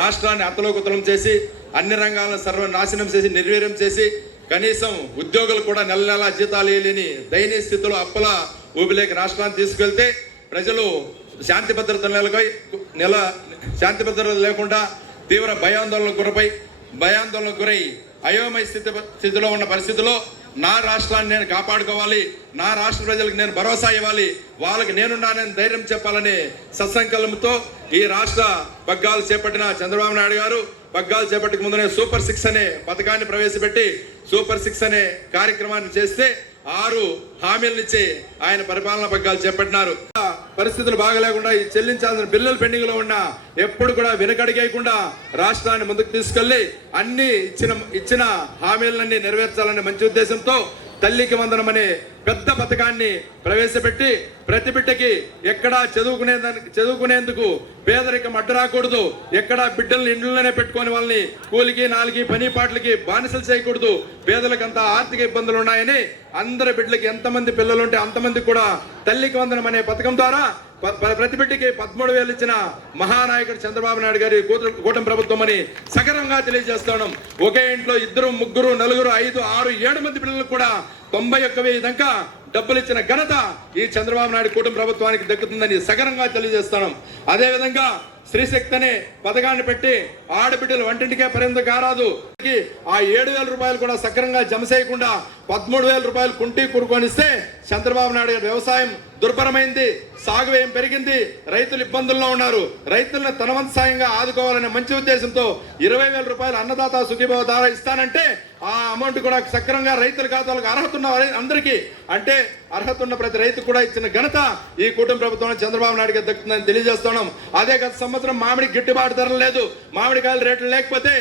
రాష్ట్రాన్ని అతలోకుతలం చేసి అన్ని రంగాలను సర్వనాశనం చేసి నిర్వీర్యం చేసి కనీసం ఉద్యోగులు కూడా నెల నెలా జీతాలు వేయలేని దయనీయ స్థితిలో అప్పుల ఊబిలేకి రాష్ట్రాన్ని తీసుకెళ్తే ప్రజలు శాంతి భద్రతలు శాంతి భద్రతలు లేకుండా తీవ్ర భయాందోళనకు గురై అయోమయ స్థితిలో ఉన్న పరిస్థితిలో నా రాష్ట్రాన్ని నేను కాపాడుకోవాలి, నా రాష్ట్ర ప్రజలకు నేను భరోసా ఇవ్వాలి, వాళ్ళకి నేనున్నానని ధైర్యం చెప్పాలనే సత్సంకల్పంతో ఈ రాష్ట్ర పగ్గాలు చేపట్టిన చంద్రబాబు నాయుడు గారు పగ్గాలు చేపట్టక ముందునే సూపర్ 6 అనే పథకాన్ని ప్రవేశపెట్టి సూపర్ 6 అనే కార్యక్రమాన్ని చేస్తే 6 హామీలనిచ్చి ఆయన పరిపాలనా పగ్గాలు చేపట్టినారు. పరిస్థితులు బాగలేకుండా ఈ చెల్లించాల్సిన బిల్లులు పెండింగ్ లో ఉన్నా ఎప్పుడు కూడా వెనుకడిగేయకుండా రాష్ట్రాన్ని ముందుకు తీసుకెళ్లి అన్ని ఇచ్చిన హామీలన్నీ నెరవేర్చాలనే మంచి ఉద్దేశంతో తల్లికి వందనం అనే పెద్ద పథకాన్ని ప్రవేశపెట్టి ప్రతి బిడ్డకి ఎక్కడా చదువుకునేందుకు పేదరికం అడ్డు రాకూడదు, ఎక్కడా బిడ్డల్ని ఇండ్లలోనే పెట్టుకొని వాళ్ళని కూలికి నాలికి పని పాటలకి బానిసలు చేయకూడదు, పేదలకంతా ఆర్థిక ఇబ్బందులు ఉన్నాయని అందరి బిడ్డలకి ఎంతమంది పిల్లలు ఉంటే అంతమంది కూడా తల్లికి వందనం అనే పథకం ద్వారా ప్రతి బిడ్డకి 13,000 ఇచ్చిన మహానాయకుడు చంద్రబాబు నాయుడు గారి కూటమి ప్రభుత్వం అని సగర్వంగా తెలియజేస్తున్నాం. ఒకే ఇంట్లో 2, 3, 4, 5, 6, 7 మంది పిల్లలకు కూడా 91,000 దాకా డబ్బులు ఇచ్చిన ఘనత ఈ చంద్రబాబు నాయుడు కూటమి ప్రభుత్వానికి దక్కుతుందని సగర్వంగా తెలియజేస్తున్నాం. అదేవిధంగా శ్రీశక్తి అనే పథకాన్ని పెట్టి ఆడబిడ్డలు వంటింటికే పరిమితం కారాదు ఆ 7,000 రూపాయలు కూడా సక్రంగా జమ చేయకుండా 13,000 రూపాయలు కుంటి కూరుకొనిస్తే చంద్రబాబు నాయుడు గారి వ్యవసాయం దుర్భరమైంది, సాగు వ్యయం పెరిగింది, రైతులు ఇబ్బందుల్లో ఉన్నారు. రైతులను తన వంతు సాయంగా ఆదుకోవాలనే మంచి ఉద్దేశంతో 20,000 రూపాయలు అన్నదాత సుఖీభావ ద్వారా ఇస్తానంటే ఆ అమౌంట్ కూడా సక్రంగా రైతుల ఖాతాలకు అర్హత ఉన్న అందరికీ అంటే అర్హత ఉన్న ప్రతి రైతు కూడా ఇచ్చిన ఘనత ఈ కూటమి ప్రభుత్వం చంద్రబాబు నాయుడు గారికి దక్కుతుందని తెలియజేస్తున్నాం. అదే గత సంవత్సరం మామిడికి గిట్టుబాటు ధరలు లేదు, మామిడికాయల రేట్లు లేకపోతే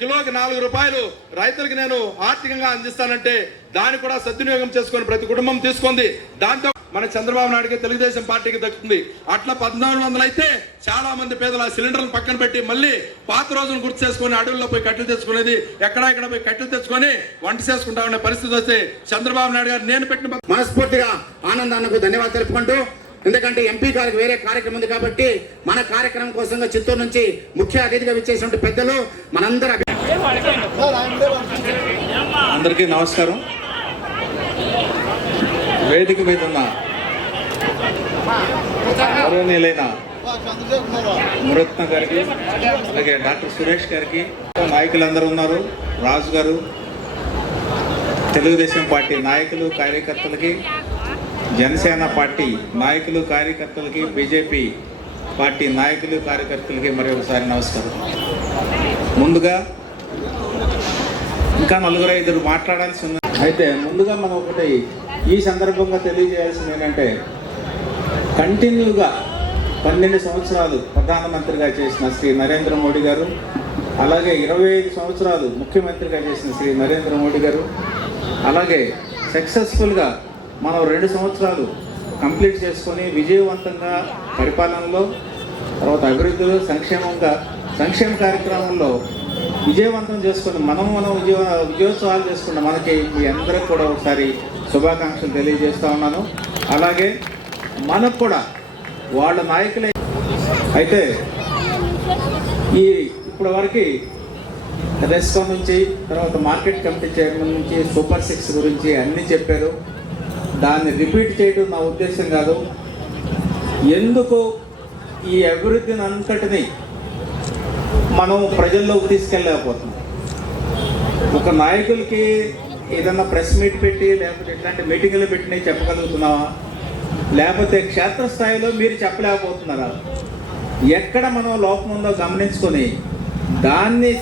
కిలోకి 4 రూపాయలు రైతులకు నేను ఆర్థికంగా అందిస్తానంటే దాన్ని కూడా సద్వినియోగం చేసుకొని ప్రతి కుటుంబం తీసుకుంది. దాంతో మన చంద్రబాబు నాయుడుకి తెలుగుదేశం పార్టీకి దక్కుతుంది. అట్లా 1,400 అయితే చాలా మంది పేదలు ఆ సిలిండర్లను పక్కన పెట్టి మళ్ళీ పాత రోజులను గుర్తు చేసుకుని అడవుల్లో పోయి కట్టెలు తెచ్చుకునేది, ఇక్కడ పోయి కట్టెలు తెచ్చుకొని వంట చేసుకుంటా ఉండే పరిస్థితి వస్తే చంద్రబాబు నాయుడు గారు నేను పెట్టిన మనస్ఫూర్తిగా ఆనందానికి ధన్యవాదాలు తెలుపుకుంటూ, ఎందుకంటే ఎంపీ గారికి వేరే కార్యక్రమం ఉంది కాబట్టి మన కార్యక్రమం కోసంగా చిత్తూరు నుంచి ముఖ్య అతిథిగా విచ్చేసినటువంటి పెద్దలు అందరికీ నమస్కారం. వేదిక మీద ఉన్న గౌరవనీయులైన మురత్న గారికి, అలాగే డాక్టర్ సురేష్ గారికి, నాయకులందరూ ఉన్నారు, రాజు గారు, తెలుగుదేశం పార్టీ నాయకులు కార్యకర్తలకి, జనసేన పార్టీ నాయకులు కార్యకర్తలకి, బీజేపీ పార్టీ నాయకులు కార్యకర్తలకి మరి ఒకసారి నమస్కారం. ముందుగా ఇంకా 4-5 మాట్లాడాల్సి ఉంది. అయితే ముందుగా మనం ఒకటి ఈ సందర్భంగా తెలియజేయాల్సింది ఏంటంటే, కంటిన్యూగా 12 సంవత్సరాలు ప్రధానమంత్రిగా చేసిన శ్రీ నరేంద్ర మోడీ గారు, అలాగే 25 సంవత్సరాలు ముఖ్యమంత్రిగా చేసిన శ్రీ నరేంద్ర మోడీ గారు, అలాగే సక్సెస్ఫుల్గా మనం 2 సంవత్సరాలు కంప్లీట్ చేసుకొని విజయవంతంగా పరిపాలనలో, తర్వాత అభివృద్ధిలో, సంక్షేమ కార్యక్రమంలో విజయవంతం చేసుకుని మనం విజయోత్సవాలు చేసుకున్న మనకి మీ అందరికి కూడా ఒకసారి శుభాకాంక్షలు తెలియజేస్తూ ఉన్నాను. అలాగే మనకు కూడా వాళ్ళ నాయకులే అయితే ఇప్పటి వరకు రెస్కో నుంచి, తర్వాత మార్కెట్ కమిటీ చైర్మన్ నుంచి సూపర్ 6 గురించి అన్నీ చెప్పారు. దాన్ని రిపీట్ చేయడం నా ఉద్దేశం కాదు. ఎందుకు ఈ అభివృద్ధిని అంతటిని మనం ప్రజల్లోకి తీసుకెళ్ళలేకపోతున్నాం. ఒక నాయకులకి ఏదన్నా ప్రెస్ మీట్ పెట్టి లేకపోతే ఇట్లాంటి మీటింగ్లు పెట్టి చెప్పగలుగుతున్నావా? లేకపోతే క్షేత్రస్థాయిలో మీరు చెప్పలేకపోతున్నారా? ఎక్కడ మనం లోపం ఉందో గమనించుకొని దాన్ని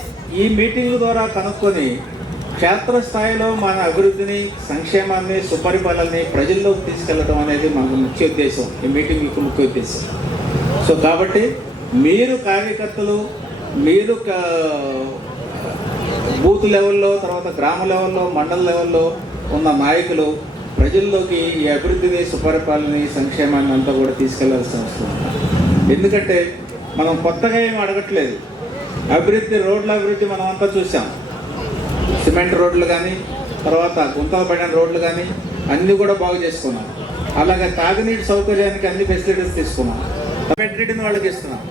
ఈ మీటింగ్ ద్వారా కనుక్కొని క్షేత్రస్థాయిలో మన అభివృద్ధిని, సంక్షేమాన్ని, సుపరిపాలనని ప్రజల్లోకి తీసుకెళ్ళడం అనేది మనకు ముఖ్య ఉద్దేశం, ఈ మీటింగ్ యొక్క ముఖ్య ఉద్దేశం. సో కాబట్టి మీరు కార్యకర్తలు, మీరు బూత్ లెవెల్లో, తర్వాత గ్రామ లెవెల్లో, మండల లెవెల్లో ఉన్న నాయకులు ప్రజల్లోకి ఈ అభివృద్ధిని, సుపరిపాలనని, సంక్షేమాన్ని అంతా కూడా తీసుకెళ్లాల్సిన అవసరం ఉంది. ఎందుకంటే మనం కొత్తగా ఏమి అడగట్లేదు. అభివృద్ధి, రోడ్ల అభివృద్ధి మనం అంతా చూసాం. సిమెంట్ రోడ్లు కానీ, తర్వాత గుంతలు పడిన రోడ్లు కానీ అన్నీ కూడా బాగు చేసుకున్నాం. అలాగే తాగునీటి సౌకర్యానికి అన్ని ఫెసిలిటీస్ తీసుకున్నాం. బెడ్రిడిన వాళ్ళకి ఇస్తున్నాం.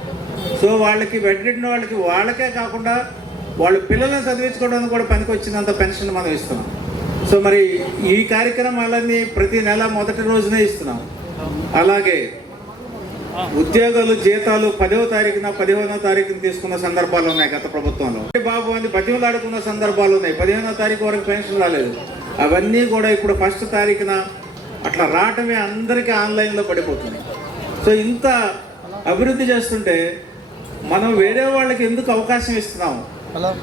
సో వాళ్ళకి బెడ్రిడిన వాళ్ళకే కాకుండా వాళ్ళ పిల్లలను చదివించుకోవడానికి కూడా పనికి వచ్చినంత పెన్షన్ మనం ఇస్తున్నాం. సో మరి ఈ కార్యక్రమాలన్నీ ప్రతి నెల మొదటి రోజునే ఇస్తున్నాం. అలాగే ఉద్యోగాలు, జీతాలు 10వ తారీఖున 15వ తారీఖున తీసుకున్న సందర్భాలు ఉన్నాయి గత ప్రభుత్వంలో. బాబు అని బతిమలాడుకున్న సందర్భాలు ఉన్నాయి. 15వ తారీఖు వరకు పెన్షన్ రాలేదు. అవన్నీ కూడా ఇప్పుడు 1వ తారీఖున అట్లా రావటమే అందరికీ ఆన్లైన్లో పడిపోతుంది. సో ఇంత అభివృద్ధి చేస్తుంటే మనం వేరే వాళ్ళకి ఎందుకు అవకాశం ఇస్తున్నాం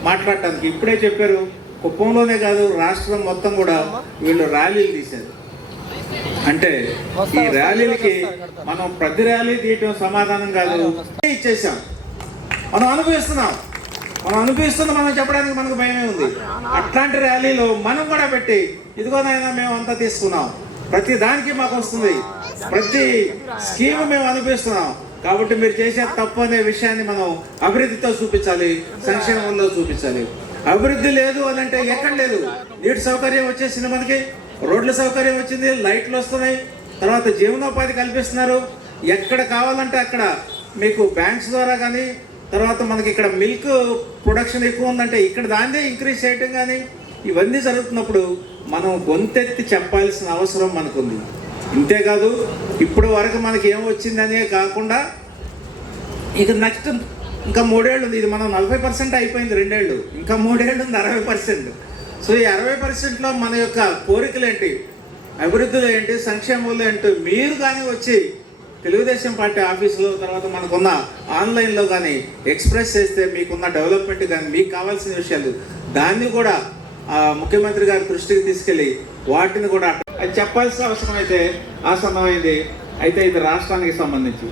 మాట్లాడటానికి? ఇప్పుడే చెప్పారు, కుప్పంలోనే కాదు రాష్ట్రం మొత్తం కూడా వీళ్ళు ర్యాలీలు తీశారు. అంటే ఈ ర్యాలీలకి మనం ప్రతి ర్యాలీ తీయటం సమాధానం కాదు, ఇచ్చేసాం. మనం అనుభవిస్తున్నాం, మనం చెప్పడానికి మనకు భయమే ఉంది. అట్లాంటి ర్యాలీలో మనం కూడా పెట్టి ఇదిగోనైనా మేము అంతా తీసుకున్నాం, ప్రతి దానికి మాకు వస్తుంది, ప్రతి స్కీమ్ మేము అనుభవిస్తున్నాం, కాబట్టి మీరు చేసే తప్పు అనే విషయాన్ని మనం అభివృద్ధితో చూపించాలి, సంక్షేమంలో చూపించాలి. అభివృద్ధి లేదు అని అంటే ఎక్కడ లేదు. నీటి సౌకర్యం వచ్చేసింది, మనకి రోడ్ల సౌకర్యం వచ్చింది, లైట్లు వస్తున్నాయి, తర్వాత జీవనోపాధి కల్పిస్తున్నారు. ఎక్కడ కావాలంటే అక్కడ మీకు బ్యాంక్స్ ద్వారా కానీ, తర్వాత మనకి ఇక్కడ మిల్క్ ప్రొడక్షన్ ఎక్కువ ఉందంటే ఇక్కడ దాన్నే ఇంక్రీజ్ చేయటం కానీ, ఇవన్నీ జరుగుతున్నప్పుడు మనం గొంతెత్తి చెప్పాల్సిన అవసరం మనకుంది. ఇంతేకాదు ఇప్పుడు వరకు మనకి ఏం వచ్చిందనే కాకుండా ఇక నెక్స్ట్ ఇంకా 3 ఏళ్ళు ఉంది. ఇది మనం 40% అయిపోయింది, 2 ఏళ్ళు, ఇంకా 3 ఏళ్ళు ఉంది 60%. సో ఈ 60%లో మన యొక్క కోరికలు ఏంటి, అభివృద్ధులు ఏంటి, సంక్షేమంలో ఏంటి, మీరు కానీ వచ్చి తెలుగుదేశం పార్టీ ఆఫీసులో, తర్వాత మనకున్న ఆన్లైన్లో కానీ ఎక్స్ప్రెస్ చేస్తే మీకున్న డెవలప్మెంట్ కానీ మీకు కావాల్సిన విషయాలు దాన్ని కూడా ముఖ్యమంత్రి గారి దృష్టికి తీసుకెళ్ళి వాటిని కూడా అది చెప్పాల్సిన అవసరం అయితే ఆసన్నమైంది. అయితే ఇది రాష్ట్రానికి సంబంధించి,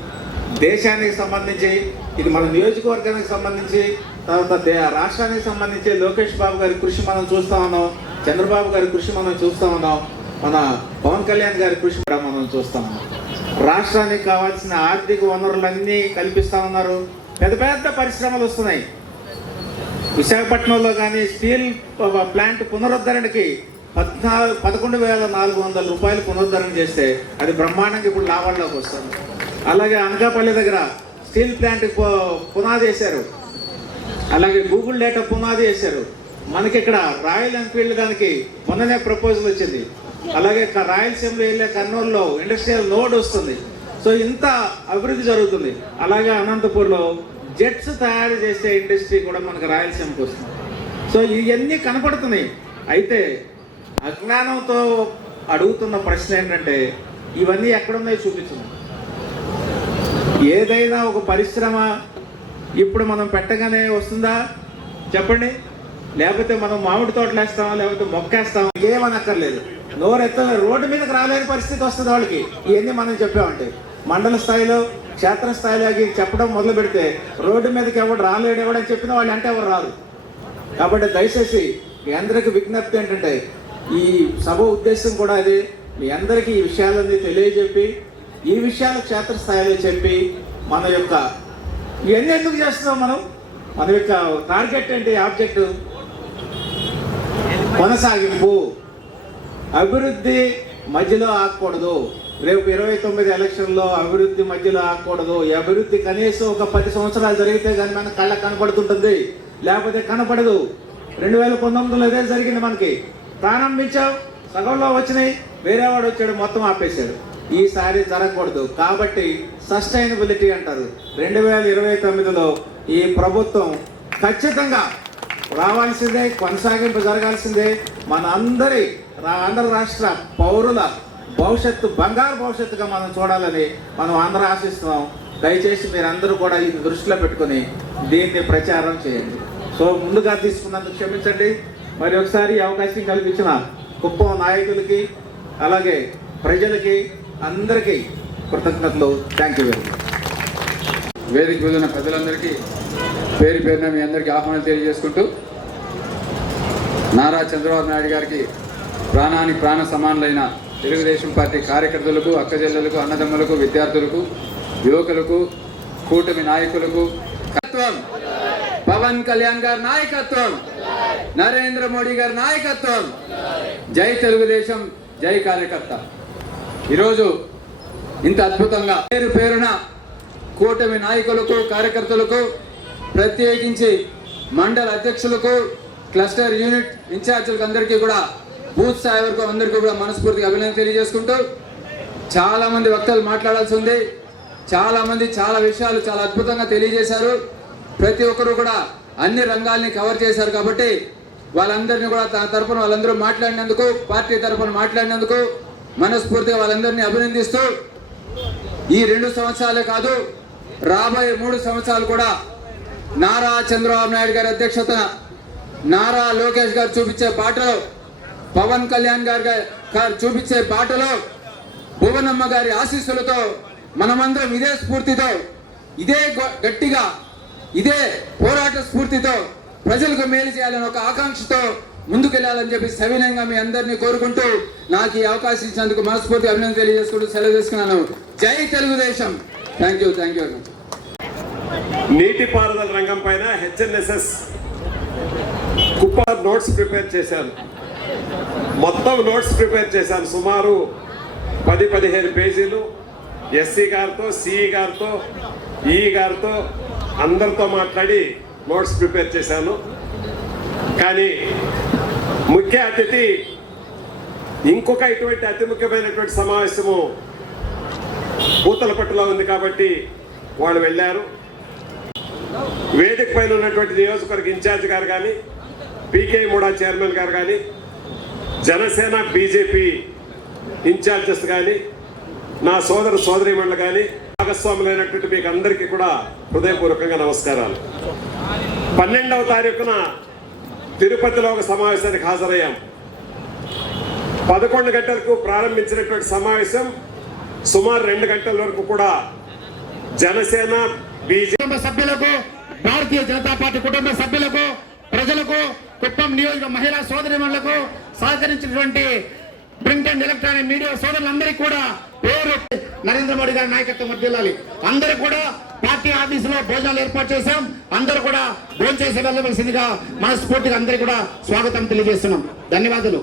దేశానికి సంబంధించి, ఇది మన నియోజకవర్గానికి సంబంధించి, తర్వాత రాష్ట్రానికి సంబంధించి లోకేష్ బాబు గారి కృషి మనం చూస్తూ ఉన్నాం, చంద్రబాబు గారి కృషి మనం చూస్తూ ఉన్నాం, మన పవన్ కళ్యాణ్ గారి కృషి కూడా మనం చూస్తూ ఉన్నాం. రాష్ట్రానికి కావాల్సిన ఆర్థిక వనరులన్నీ కల్పిస్తూ ఉన్నారు. పెద్ద పెద్ద పరిశ్రమలు వస్తున్నాయి. విశాఖపట్నంలో కానీ స్టీల్ ప్లాంట్ పునరుద్ధరణకి 11,400 రూపాయలు పునరుద్ధరణ చేస్తే అది బ్రహ్మాండంగా ఇప్పుడు లాభాల్లోకి వస్తుంది. అలాగే అనకాపల్లి దగ్గర స్టీల్ ప్లాంట్ పునాది వేశారు. అలాగే గూగుల్ డేటా పునాది వేశారు. మనకి ఇక్కడ రాయల్ ఎన్ఫీల్డ్ దానికి మొన్ననే ప్రపోజల్ వచ్చింది. అలాగే రాయలసీమలో వెళ్ళే కర్నూలులో ఇండస్ట్రియల్ నోడ్ వస్తుంది. సో ఇంత అభివృద్ధి జరుగుతుంది. అలాగే అనంతపూర్లో జెట్స్ తయారు చేసే ఇండస్ట్రీ కూడా మనకు రాయలసీమకు వస్తుంది. సో ఇవన్నీ కనపడుతున్నాయి. అయితే అజ్ఞానంతో అడుగుతున్న ప్రశ్న ఏంటంటే ఇవన్నీ ఎక్కడున్నాయో చూపించున్నాం. ఏదైనా ఒక పరిశ్రమ ఇప్పుడు మనం పెట్టగానే వస్తుందా చెప్పండి? లేకపోతే మనం మామిడి తోటలు వేస్తామా, లేకపోతే మొక్కేస్తామా? ఏమనక్కర్లేదు, నోరెత్తలే, రోడ్డు మీదకి రాలేని పరిస్థితి వస్తుంది వాళ్ళకి. ఇవన్నీ మనం చెప్పామంటే మండల స్థాయిలో, క్షేత్రస్థాయిలో చెప్పడం మొదలు పెడితే రోడ్డు మీదకి ఎవడు రాలేడు, ఎవడని చెప్పిన వాళ్ళు అంటే ఎవరు రారు. కాబట్టి దయచేసి మీ అందరికీ విజ్ఞప్తి ఏంటంటే ఈ సభ ఉద్దేశం కూడా అది, మీ అందరికీ ఈ విషయాలన్నీ తెలియజెప్పి, ఈ విషయాలు క్షేత్రస్థాయిలో చెప్పి మన యొక్క ఇవన్నీ ఎందుకు చేస్తున్నాం, మన యొక్క టార్గెట్ ఏంటి, ఆబ్జెక్ట్ కొనసాగింపు, అభివృద్ధి మధ్యలో ఆగకూడదు. రేపు 29 ఎలక్షన్లో అభివృద్ధి మధ్యలో ఆగకూడదు. ఈ అభివృద్ధి కనీసం ఒక 10 సంవత్సరాలు జరిగితే కానీ మనకు కళ్ళకు కనపడుతుంటుంది, లేకపోతే కనపడదు. 2019లో అదే జరిగింది. మనకి ప్రారంభించాం, సగంలో వచ్చినాయి, వేరేవాడు వచ్చాడు మొత్తం ఆపేశాడు. ఈసారి జరగకూడదు. కాబట్టి సస్టైనబిలిటీ అంటారు. 2029లో ఈ ప్రభుత్వం ఖచ్చితంగా రావాల్సిందే, కొనసాగింపు జరగాల్సిందే. మన అందరి ఆంధ్ర రాష్ట్ర పౌరుల భవిష్యత్తు బంగారు భవిష్యత్తుగా మనం చూడాలని మనం అందరూ ఆశిస్తున్నాం. దయచేసి మీరందరూ కూడా ఇది దృష్టిలో పెట్టుకుని దీన్ని ప్రచారం చేయండి. సో ముందుగా తీసుకున్నందుకు క్షమించండి. మరి ఒకసారి ఈ అవకాశం కల్పించిన కుప్పం నాయకులకి అలాగే ప్రజలకి అందరికీ కృతజ్ఞతలు. Thank you very much. వేదిక మీద ఉన్న పెద్దలందరికీ పేరు పేరున మీ అందరికీ ఆహ్వానం తెలియజేసుకుంటూ, నారా చంద్రబాబు నాయుడు గారికి ప్రాణానికి ప్రాణ సమానులైన తెలుగుదేశం పార్టీ కార్యకర్తలకు, అక్కచెల్లెలకు, అన్నదమ్ములకు, విద్యార్థులకు, యువకులకు, కూటమి నాయకులకు పవన్ కళ్యాణ్ గారి నాయకత్వం, నరేంద్ర మోడీ గారి నాయకత్వం. జై తెలుగుదేశం, జై కార్యకర్త. ఈరోజు ఇంత అద్భుతంగా పేరు పేరున కూటమి నాయకులకు, కార్యకర్తలకు, ప్రత్యేకించి మండల అధ్యక్షులకు, క్లస్టర్ యూనిట్ ఇన్ఛార్జీలకు అందరికీ కూడా, బూత్ స్థాయి వరకు అందరికీ కూడా మనస్ఫూర్తిగా అభినందన తెలియజేసుకుంటూ, చాలా మంది వక్తలు మాట్లాడాల్సి ఉంది. చాలా మంది చాలా విషయాలు చాలా అద్భుతంగా తెలియజేశారు. ప్రతి ఒక్కరు కూడా అన్ని రంగాల్ని కవర్ చేశారు. కాబట్టి వాళ్ళందరినీ కూడా తన తరఫున వాళ్ళందరూ మాట్లాడినందుకు, పార్టీ తరఫున మాట్లాడినందుకు మనస్ఫూర్తిగా వాళ్ళందరినీ అభినందిస్తూ, ఈ 2 సంవత్సరాలే కాదు, రాబోయే 3 సంవత్సరాలు కూడా నారా చంద్రబాబు నాయుడు గారి అధ్యక్షతన, నారా లోకేష్ గారు చూపించే బాటలో, పవన్ కళ్యాణ్ గారు చూపించే బాటలో, భువనమ్మ గారి ఆశీస్సులతో మనమందరం ఇదే స్ఫూర్తితో, ఇదే గట్టిగా, ఇదే పోరాట స్ఫూర్తితో ప్రజలకు మేలు చేయాలని ఒక ఆకాంక్షతో ముందుకెళ్లాలని చెప్పి సవినయంగా మీ అందరినీ కోరుకుంటూ, నాకు ఈ అవకాశం ఇచ్చినందుకు మనస్ఫూర్తిగా అభినందన తెలియజేసుకుంటూ సెలవు తీసుకున్నాను. జై Telugu Desam. Thank you. Thank you. నీటిపారుదల రంగం పైన హెచ్ఎన్ఎస్ఎస్ కుప్ప నోట్స్ ప్రిపేర్ చేశాను. మొత్తం నోట్స్ ప్రిపేర్ చేశాను. సుమారు 10-15 పేజీలు. ఎస్సీ గారితో, సిఈ గారితో, ఈ గారితో అందరితో మాట్లాడి నోట్స్ ప్రిపేర్ చేశాను. కానీ ముఖ్య అతిథి ఇంకొక ఇటువంటి అతి ముఖ్యమైనటువంటి సమావేశము పూతలపట్టులో ఉంది కాబట్టి వాళ్ళు వెళ్ళారు. వేదిక పైన ఉన్నటువంటి నియోజకవర్గ ఇన్ఛార్జ్ గారు కానీ, పీకే మూడా చైర్మన్ గారు కానీ, జనసేన బీజేపీ ఇన్ఛార్జెస్ కానీ, నా సోదర సోదరీమణులు కానీ, భాగస్వాములైనటువంటి మీకు అందరికీ కూడా హృదయపూర్వకంగా నమస్కారాలు. 12వ తారీఖున తిరుపతిలో ఒక సమావేశానికి హాజరయ్యాం. 11 గంటలకు ప్రారంభించినటువంటి సమావేశం సుమారు 2 గంటల వరకు కూడా జనసేన బీజేపీ సభ్యులకు, భారతీయ జనతా పార్టీ కుటుంబ సభ్యులకు, ప్రజలకు, కుప్పం నియోజక మహిళా సోదరిమణులకు సహకరించినటువంటి ప్రింట్ అండ్ ఎలక్ట్రానిక్ మీడియా సోదరులందరికీ కూడా పేరు నరేంద్ర మోడీ గారి నాయకత్వం వర్ధిల్లాలి. అందరూ కూడా పార్టీ ఆఫీసులో భోజనాలు ఏర్పాటు చేశాం. అందరూ కూడా భోజనం చేసి వెళ్ళవలసిందిగా మనస్ఫూర్తిగా అందరికీ కూడా స్వాగతం తెలియజేస్తున్నాం. ధన్యవాదాలు.